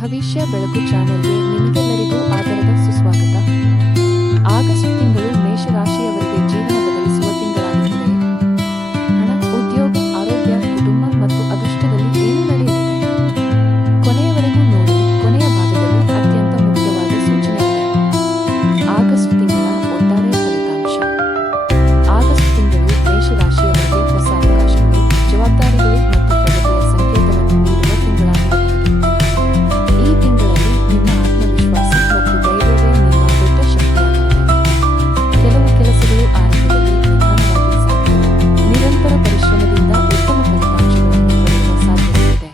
ಭವಿಷ್ಯ ಬೆಳಕು ಚಾನೆಲ್ಗೆ ನಿಮಗೆಲ್ಲರಿಗೂ ಆದರದ ಸುಸ್ವಾಗತ. ಆಗಸ್ಟ್ ತಿಂಗಳು ಮೇಷರಾಶಿಯವರಿಗೆ ಜೀವನ ಬದಲಿಸುವ ತಿಂಗಳಾಗುತ್ತದೆ. ಹಣ, ಉದ್ಯೋಗ, ಆರೋಗ್ಯ, ಕುಟುಂಬ ಮತ್ತು ಅದೃಷ್ಟದಲ್ಲಿ ಏನು ನಡೆಯಲಿದೆ? ಕೊನೆಯವರೆಗೂ ನೋಡಿ. ಕೊನೆಯ ಭಾಗದಲ್ಲಿ ಅತ್ಯಂತ ಮುಖ್ಯವಾದ ಸೂಚನೆ ಇದೆ. ಆಗಸ್ಟ್ ತಿಂಗಳ ಒಟ್ಟಾರೆ ಫಲಿತಾಂಶ. ಆಗಸ್ಟ್ ತಿಂಗಳು ಮೇಷರಾಶಿಯವರಿಗೆ ಹೊಸ ಅವಕಾಶಗಳು, ಜವಾಬ್ದಾರಿಗಳು ಮತ್ತು ಪ್ರಗತಿಯ ಸಂಕೇತವನ್ನು ನೀಡುವ ತಿಂಗಳಾಗಿರಬಹುದು. ಈ ತಿಂಗಳಲ್ಲಿ ನಿಮ್ಮ ಆತ್ಮವಿಶ್ವಾಸ ಮತ್ತು ಧೈರ್ಯವೇ ನಿಮ್ಮ ದೊಡ್ಡ ಶಕ್ತಿಯಾಗಲಿದೆ. ಕೆಲವು ಕೆಲಸಗಳು ಆರಂಭದಲ್ಲಿ ನಿಧಾನವಾಗಿ ಸಾಧ್ಯ. ನಿರಂತರ ಪರಿಶ್ರಮದಿಂದ ಉತ್ತಮ ಫಲಿತಾಂಶಗಳನ್ನು ಪಡೆಯುವ ಸಾಧ್ಯತೆ ಇದೆ.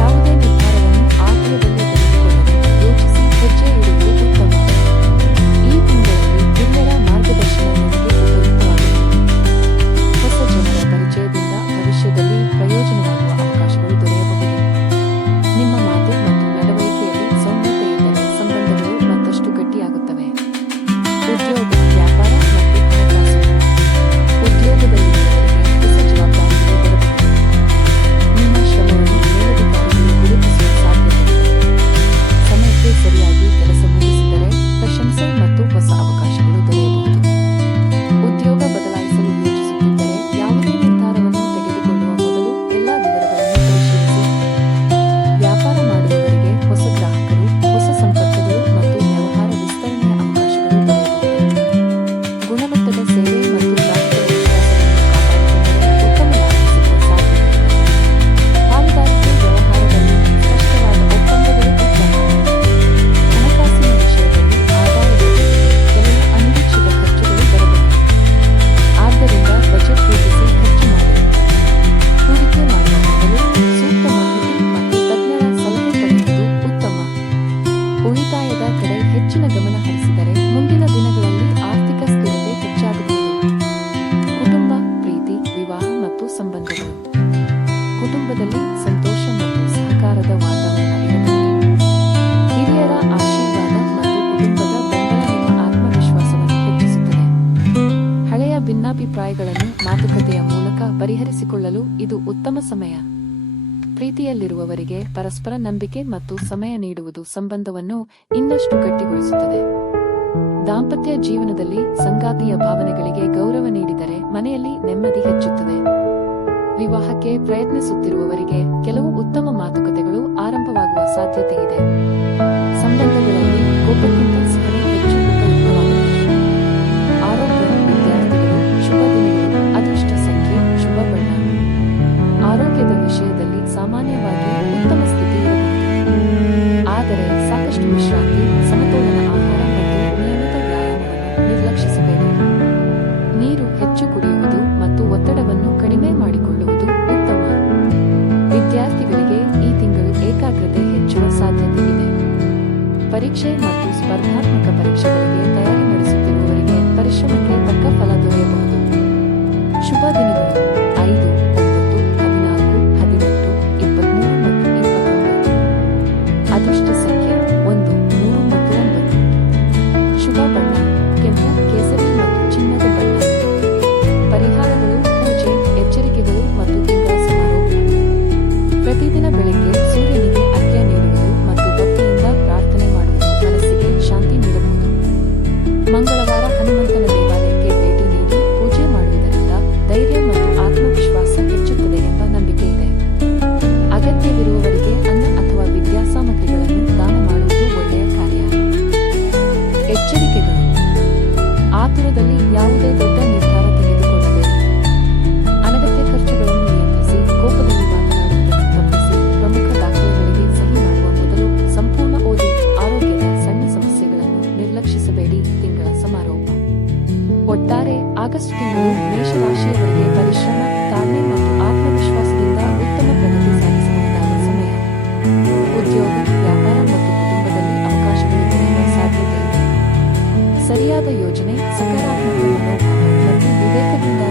ಯಾವುದೇ ನಿರ್ಧಾರವನ್ನು ಆತುರದಲ್ಲಿ ತೆಗೆದುಕೊಳ್ಳದೆ ಯೋಚಿಸಿ ಹೆಜ್ಜೆ ಇಡುವುದು ಉತ್ತಮ. ಈ ತಿಂಗಳಲ್ಲಿ ಹಿರಿಯರ ಮಾರ್ಗದರ್ಶನ ನಿಮಗೆ ಉಪಯುಕ್ತವಾಗಲಿದೆ. ಹೊಸ ಜನರ ಪರಿಚಯದಿಂದ ಭವಿಷ್ಯದಲ್ಲಿ ಪ್ರಯೋಜನವಾಗುವ ಅವಕಾಶಗಳು ದೊರೆಯಬಹುದು. ನಿಮ್ಮ ಮಾತು ಮತ್ತು ನಡವಳಿಕೆಯಲ್ಲಿ ಸೌಮ್ಯತೆ ಇದ್ದರೆ ಸಂಬಂಧಗಳು ಮತ್ತಷ್ಟು ಗಟ್ಟಿಯಾಗುತ್ತವೆ. ಉದ್ಯೋಗ, ವ್ಯಾಪಾರ ಮತ್ತು ಹಣಕಾಸು. ಉದ್ಯೋಗದಲ್ಲಿರುವವರಿಗೆ ಹೊಸ ಜವಾಬ್ದಾರಿಗಳು ಬರಬಹುದು. ನಿಮ್ಮ ಶ್ರಮವನ್ನು ಮೇಲಧಿಕಾರಿಗಳು ಗುರುತಿಸುವ ಸಾಧ್ಯತೆ ಇದೆ. ಸಮಯಕ್ಕೆ ಸರಿಯಾಗಿ ಕೆಲಸ ಮುಗಿಸಿದರೆ ಪ್ರಶಂಸೆ ಮತ್ತು ಹೊಸ ಅವಕಾಶಗಳು ದೊರೆಯಬಹುದು. ಉದ್ಯೋಗ ಬದಲಾಯಿಸಲು ಯೋಚಿಸುತ್ತಿದ್ದರೆ ಯಾವುದೇ ನಿರ್ಧಾರವನ್ನು ತೆಗೆದುಕೊಳ್ಳುವ ಮೊದಲು ಎಲ್ಲಾ ವಿವರಗಳನ್ನು ಪರಿಶೀಲಿಸಿ. ವ್ಯಾಪಾರ ಮಾಡುವವರಿಗೆ ಹೊಸ ಗ್ರಾಹಕರು, ಹೊಸ ಸಂಪರ್ಕಗಳು ಮತ್ತು ವ್ಯವಹಾರ ವಿಸ್ತರಣೆಯ ಅವಕಾಶಗಳು ದೊರೆಯಬಹುದು. ಗುಣಮಟ್ಟದ ಸೇವೆ ಮತ್ತು ಗ್ರಾಹಕರ ವಿಶ್ವಾಸವನ್ನು ಕಾಪಾಡಿಕೊಂಡರೆ ಉತ್ತಮ ಲಾಭ ಸಿಗುವ ಸಾಧ್ಯತೆ ಇದೆ. ಪಾಲುದಾರಿಕೆ ವ್ಯವಹಾರದಲ್ಲಿ ಸ್ಪಷ್ಟವಾದ ಒಪ್ಪಂದಗಳು ಉತ್ತಮ. ಹಣಕಾಸಿನ ವಿಷಯದಲ್ಲಿ ಆದಾಯದ ಜೊತೆಗೆ ಕೆಲವು ಅನಿರೀಕ್ಷಿತ ಖರ್ಚುಗಳು ಬರಬಹುದು. ಆದ್ದರಿಂದ ಬಜೆಟ್ ರೂಪಿಸಿ ಖರ್ಚು ಮಾಡಿ. ಹೂಡಿಕೆ ಮಾಡುವ ಮೊದಲು ಸೂಕ್ತ ಮಾಹಿತಿ ಮತ್ತು ತಜ್ಞರ ಸಲಹೆ ಪಡೆಯುವುದು ಉತ್ತಮ. ಉಳಿತಾಯದ ಕಡೆ ಹೆಚ್ಚಿನ ಗಮನ ಹರಿಸಿದರೆ ಮುಂದಿನ ದಿನಗಳಲ್ಲಿ ಆರ್ಥಿಕ ಸ್ಥಿರತೆ ಹೆಚ್ಚಾಗಬಹುದು. ಕುಟುಂಬ, ಪ್ರೀತಿ, ವಿವಾಹ ಮತ್ತು ಸಂಬಂಧಗಳು. ಕುಟುಂಬದಲ್ಲಿ ಸಂತೋಷ ಮತ್ತು ಸಹಕಾರದ ವಾತಾವರಣ ಇರಬಹುದು. ಹಿರಿಯರ ಆಶೀರ್ವಾದ ಮತ್ತು ಕುಟುಂಬದ ಬೆಂಬಲ ನಿಮ್ಮ ಆತ್ಮವಿಶ್ವಾಸವನ್ನು ಹೆಚ್ಚಿಸುತ್ತದೆ. ಹಳೆಯ ಭಿನ್ನಾಭಿಪ್ರಾಯಗಳನ್ನು ಮಾತುಕತೆಯ ಮೂಲಕ ಪರಿಹರಿಸಿಕೊಳ್ಳಲು ಇದು ಉತ್ತಮ ಸಮಯ. ಪ್ರೀತಿಯಲ್ಲಿರುವವರಿಗೆ ಪರಸ್ಪರ ನಂಬಿಕೆ ಮತ್ತು ಸಮಯ ನೀಡುವುದು ಸಂಬಂಧವನ್ನು ಇನ್ನಷ್ಟು ಗಟ್ಟಿಗೊಳಿಸುತ್ತದೆ. ದಾಂಪತ್ಯ ಜೀವನದಲ್ಲಿ ಸಂಗಾತಿಯ ಭಾವನೆಗಳಿಗೆ ಗೌರವ ನೀಡಿದರೆ ಮನೆಯಲ್ಲಿ ನೆಮ್ಮದಿ ಹೆಚ್ಚುತ್ತದೆ. ವಿವಾಹಕ್ಕೆ ಪ್ರಯತ್ನಿಸುತ್ತಿರುವವರಿಗೆ ಕೆಲವು ಉತ್ತಮ ಮಾತುಕತೆಗಳು ಆರಂಭವಾಗುವ ಸಾಧ್ಯತೆ ಇದೆ. ಸಂಬಂಧಗಳಲ್ಲಿ ಕೋಪಕ್ಕಿಂತ ಸಹನೆ ಹೆಚ್ಚು ಉಪಯುಕ್ತವಾಗುತ್ತದೆ. ಆರೋಗ್ಯ, ವಿದ್ಯಾರ್ಥಿಗಳು, ಶುಭ ದಿನಗಳು, ಅದೃಷ್ಟ ಸಂಖ್ಯೆ, ಶುಭ ಬಣ್ಣ. ಆರೋಗ್ಯದ ವಿಷಯದಲ್ಲಿ ಸಾಮಾನ್ಯವಾಗಿ ಉತ್ತಮ ಸ್ಥಿತಿ ಇರಬಹುದು. ಆದರೆ ಸಾಕಷ್ಟು ವಿಶ್ರಾಂತಿ, ಸಮತೋಲನ ಆಹಾರ ಮತ್ತು ನಿಯಮಿತ ವ್ಯಾಯಾಮವನ್ನು ನಿರ್ಲಕ್ಷಿಸಬೇಡಿ. ನೀರು ಹೆಚ್ಚು ಕುಡಿಯುವುದು ಮತ್ತು ಒತ್ತಡವನ್ನು ಕಡಿಮೆ ಮಾಡಿಕೊಳ್ಳುವುದು ಉತ್ತಮ. ವಿದ್ಯಾರ್ಥಿಗಳಿಗೆ ಈ ತಿಂಗಳು ಏಕಾಗ್ರತೆ ಹೆಚ್ಚುವ ಸಾಧ್ಯತೆ ಇದೆ. ಪರೀಕ್ಷೆ ಮತ್ತು ಸ್ಪರ್ಧಾತ್ಮಕ ಪರೀಕ್ಷೆಗಳಿಗೆ ತಯಾರಿ ನಡೆಸುತ್ತಿರುವವರಿಗೆ ಪರಿಶ್ರಮಕ್ಕೆ ತಕ್ಕ ಫಲ ದೊರೆಯಬಹುದು. ಶುಭ ದಿನಗಳು 5, 9, 14, 18, 23 ಮತ್ತು 29. ಅದೃಷ್ಟ ಸಂಖ್ಯೆ 1, 3 ಮತ್ತು 9. ಶುಭ ಬಣ್ಣ ಕೆಂಪು, ಕೇಸರಿ ಮತ್ತು ಚಿನ್ನದ ಬಣ್ಣ. ಪರಿಹಾರಗಳು, ಪೂಜೆ, ಎಚ್ಚರಿಕೆಗಳು ಮತ್ತು ತಿಂಗಳ ಸಮಾರೋಪ. ಪ್ರತಿದಿನ ಬೆಳಗ್ಗೆ ಸೂರ್ಯನಿಗೆ ಅರ್ಘ್ಯ ನೀಡುವುದು ಮತ್ತು ಭಕ್ತಿಯಿಂದ ಪ್ರಾರ್ಥನೆ ಮಾಡುವುದು ಮನಸ್ಸಿಗೆ ಶಾಂತಿ ನೀಡಬಹುದು. ಮಂಗಳವಾರ ಹನುಮಂತನ ದೇವಾಲಯಕ್ಕೆ ಭೇಟಿ ನೀಡಿ ಪೂಜೆ ಮಾಡುವುದರಿಂದ ಧೈರ್ಯ ಮತ್ತು ಆತ್ಮವಿಶ್ವಾಸ ಹೆಚ್ಚುತ್ತದೆ ಎಂಬ ನಂಬಿಕೆ ಇದೆ. ಅಗತ್ಯವಿರುವವರಿಗೆ ಅನ್ನ ಅಥವಾ ವಿದ್ಯಾ ಸಾಮಗ್ರಿಗಳನ್ನು ದಾನ ಮಾಡುವುದು ಒಳ್ಳೆಯ ಕಾರ್ಯ. ಎಚ್ಚರಿಕೆಗಳು. ಆತುರದಲ್ಲಿ ಯಾವುದೇ ದೊಡ್ಡ ನಿರ್ಧಾರ ತೆಗೆದುಕೊಳ್ಳಬೇಡಿ. ಅನಗತ್ಯ ಖರ್ಚುಗಳನ್ನು ನಿಯಂತ್ರಿಸಿ. ಕೋಪದಲ್ಲಿ ಮಾತನಾಡುವುದನ್ನು ತಪ್ಪಿಸಿ. ಪ್ರಮುಖ ದಾಖಲೆಗಳಿಗೆ ಸಹಿ ಮಾಡುವ ಮೊದಲು ಸಂಪೂರ್ಣ ಓದಿ. ಆರೋಗ್ಯದ ಸಣ್ಣ ಸಮಸ್ಯೆಗಳನ್ನು ನಿರ್ಲಕ್ಷಿಸಬೇಡಿ. ತಿಂಗಳ ಸಮಾರೋಪ. ಒಟ್ಟಾರೆ ಆಗಸ್ಟ್ ತಿಂಗಳು ಮೇಷರಾಶಿಯವರಿಗೆ ಪರಿಶ್ರಮ, ತಾಳ್ಮೆ ಮತ್ತು ಆತ್ಮವಿಶ್ವಾಸದಿಂದ ಉತ್ತಮ ಪ್ರಗತಿ ಸಾಧಿಸಬಹುದಾದ ಸಮಯ. ಉದ್ಯೋಗ, ವ್ಯಾಪಾರ ಮತ್ತು ಕುಟುಂಬದಲ್ಲಿ ಅವಕಾಶಗಳು ದೊರೆಯುವ ಸಾಧ್ಯತೆ ಇದೆ. ಸರಿಯಾದ ಯೋಜನೆ, ಸಕಾರಾತ್ಮಕ ಮನೋಭಾವ ಮತ್ತು ವಿವೇಕದಿಂದ